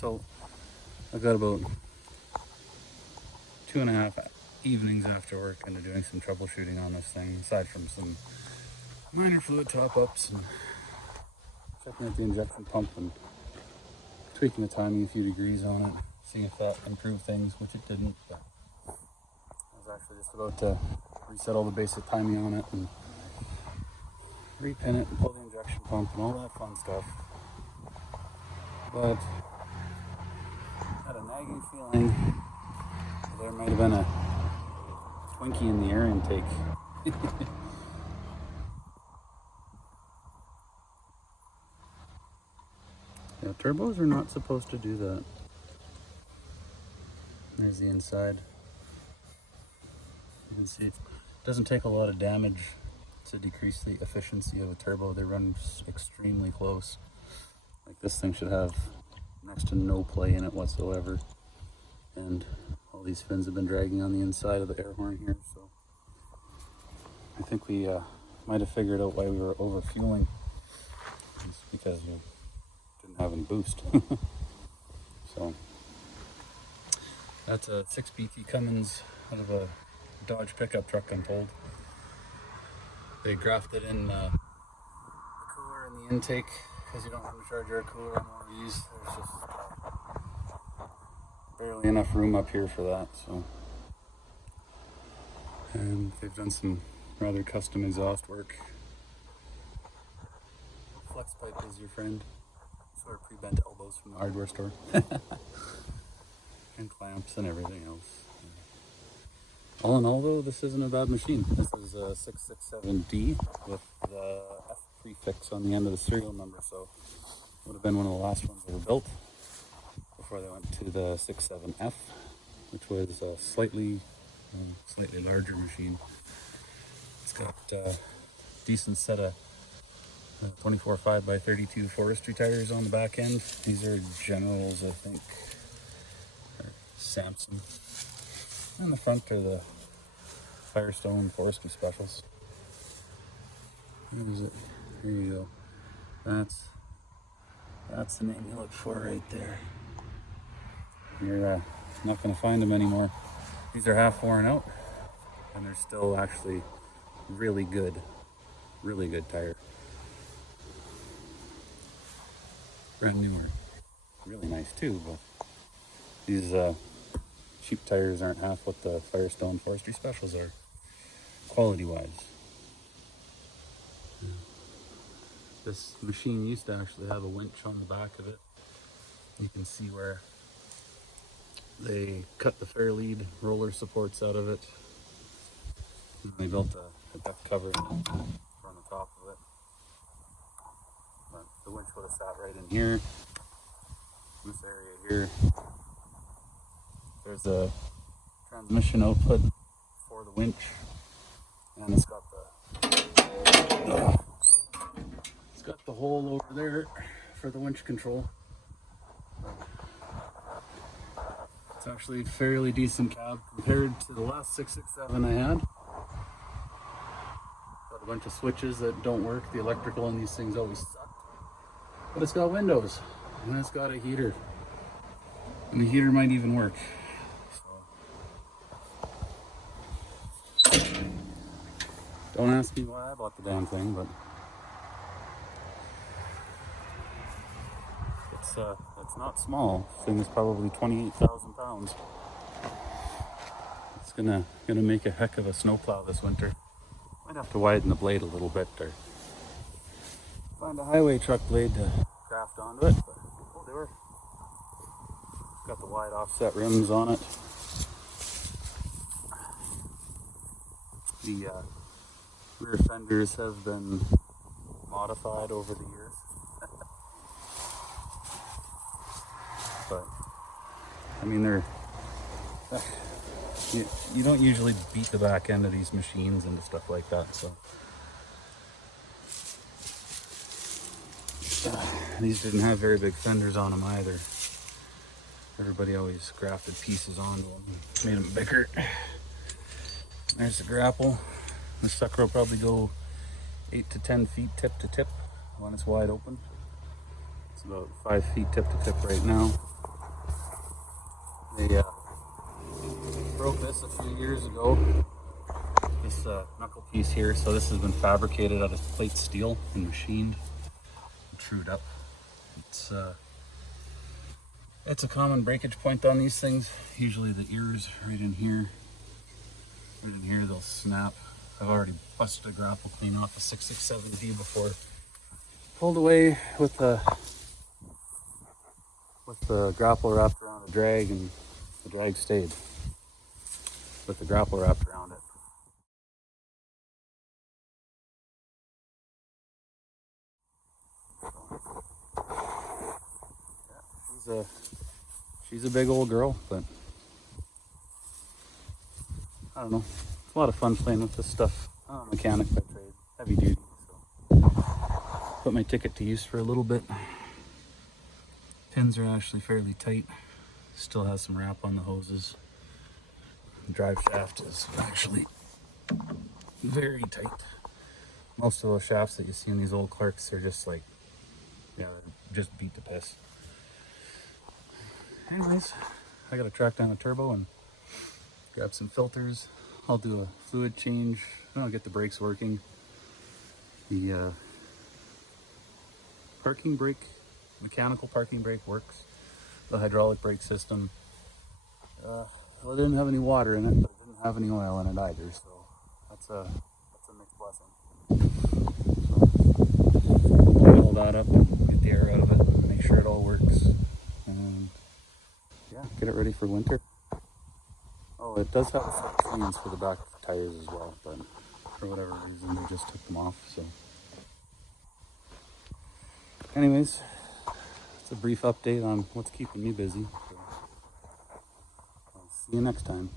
So I got about 2.5 evenings after work into doing some troubleshooting on this thing, aside from some minor fluid top-ups and checking out the injection pump and tweaking the timing a few degrees on it, seeing if that improved things, which it didn't. But I was actually just about to reset all the basic timing on it and repin it and pull the injection pump and all that fun stuff. But I had a nagging feeling there might have been a Twinkie in the air intake. Yeah, turbos are not supposed to do that. There's the inside. You can see it doesn't take a lot of damage to decrease the efficiency of a turbo. They run extremely close. Like, this thing should have next to no play in it whatsoever. And all these fins have been dragging on the inside of the air horn here, so I think we might have figured out why we were over fueling. It's because we didn't have any boost. So that's a 6 BT Cummins out of a Dodge pickup truck, I'm told. They grafted in the cooler in the intake because you don't want to charge your cooler on one of these. There's just barely enough room up here for that. So, and they've done some rather custom exhaust work. Flex pipe is your friend. Sort of pre-bent elbows from the hardware store. And clamps and everything else. All in all, though, this isn't a bad machine. This is a 667D with the F prefix on the end of the serial number, so it would have been one of the last ones that were built before they went to the 67F, which was a slightly larger machine. It's got a decent set of 24 5x32 forestry tires on the back end. These are Generals, I think, or Samson. And the front are the Firestone Forestry Specials. Where is it? Here you go. That's the name you look for right there. You're not going to find them anymore. These are half worn out, and they're still actually really good tire. Brand new are really nice too, but these cheap tires aren't half what the Firestone Forestry Specials are, quality-wise. This machine used to actually have a winch on the back of it. You can see where they cut the fair lead roller supports out of it. And they built a deck cover on the top of it. But the winch would have sat right in here, this area here. There's a transmission output for the winch, and it's got the hole over there for the winch control. It's actually a fairly decent cab compared to the last 667 I had. Got a bunch of switches that don't work. The electrical on these things always suck. But it's got windows, and it's got a heater, and the heater might even work. Don't ask me why I bought the damn thing, but it's not small. This thing is probably 28,000 pounds. It's gonna make a heck of a snowplow this winter. Might have to widen the blade a little bit or find a highway truck blade to graft onto it, but we'll do her. Got the wide offset rims on it. The rear fenders have been modified over the years. But, I mean, they're... You don't usually beat the back end of these machines into stuff like that, so... These didn't have very big fenders on them either. Everybody always grafted pieces onto them, made them bigger. There's the grapple. This sucker will probably go 8 to 10 feet tip to tip when it's wide open. It's about 5 feet tip to tip right now. They broke this a few years ago. This knuckle piece here. So this has been fabricated out of plate steel and machined, and trued up. It's a common breakage point on these things. Usually the ears right in here. Right in here they'll snap. I've already busted a grapple clean off a 667D before. Pulled away with the grapple wrapped around a drag, and the drag stayed with the grapple wrapped around it. Yeah, she's a big old girl, but I don't know. It's a lot of fun playing with this stuff. I'm a mechanic by trade, heavy duty, so put my ticket to use for a little bit. Pins are actually fairly tight. Still has some wrap on the hoses. The drive shaft is actually very tight. Most of those shafts that you see in these old Clarks are just like, yeah, just beat to piss. Anyways, I gotta track down a turbo and grab some filters. I'll do a fluid change. I'll get the brakes working. The parking brake, mechanical parking brake works. The hydraulic brake system, well, it didn't have any water in it, but it didn't have any oil in it either, so that's a mixed blessing. So, pull that up and get the air out of it, make sure it all works, and yeah, get it ready for winter. Oh, it does have a set of cleans for the back tires as well, but for whatever reason they just took them off. So anyways, it's a brief update on what's keeping me busy. So I'll see you next time.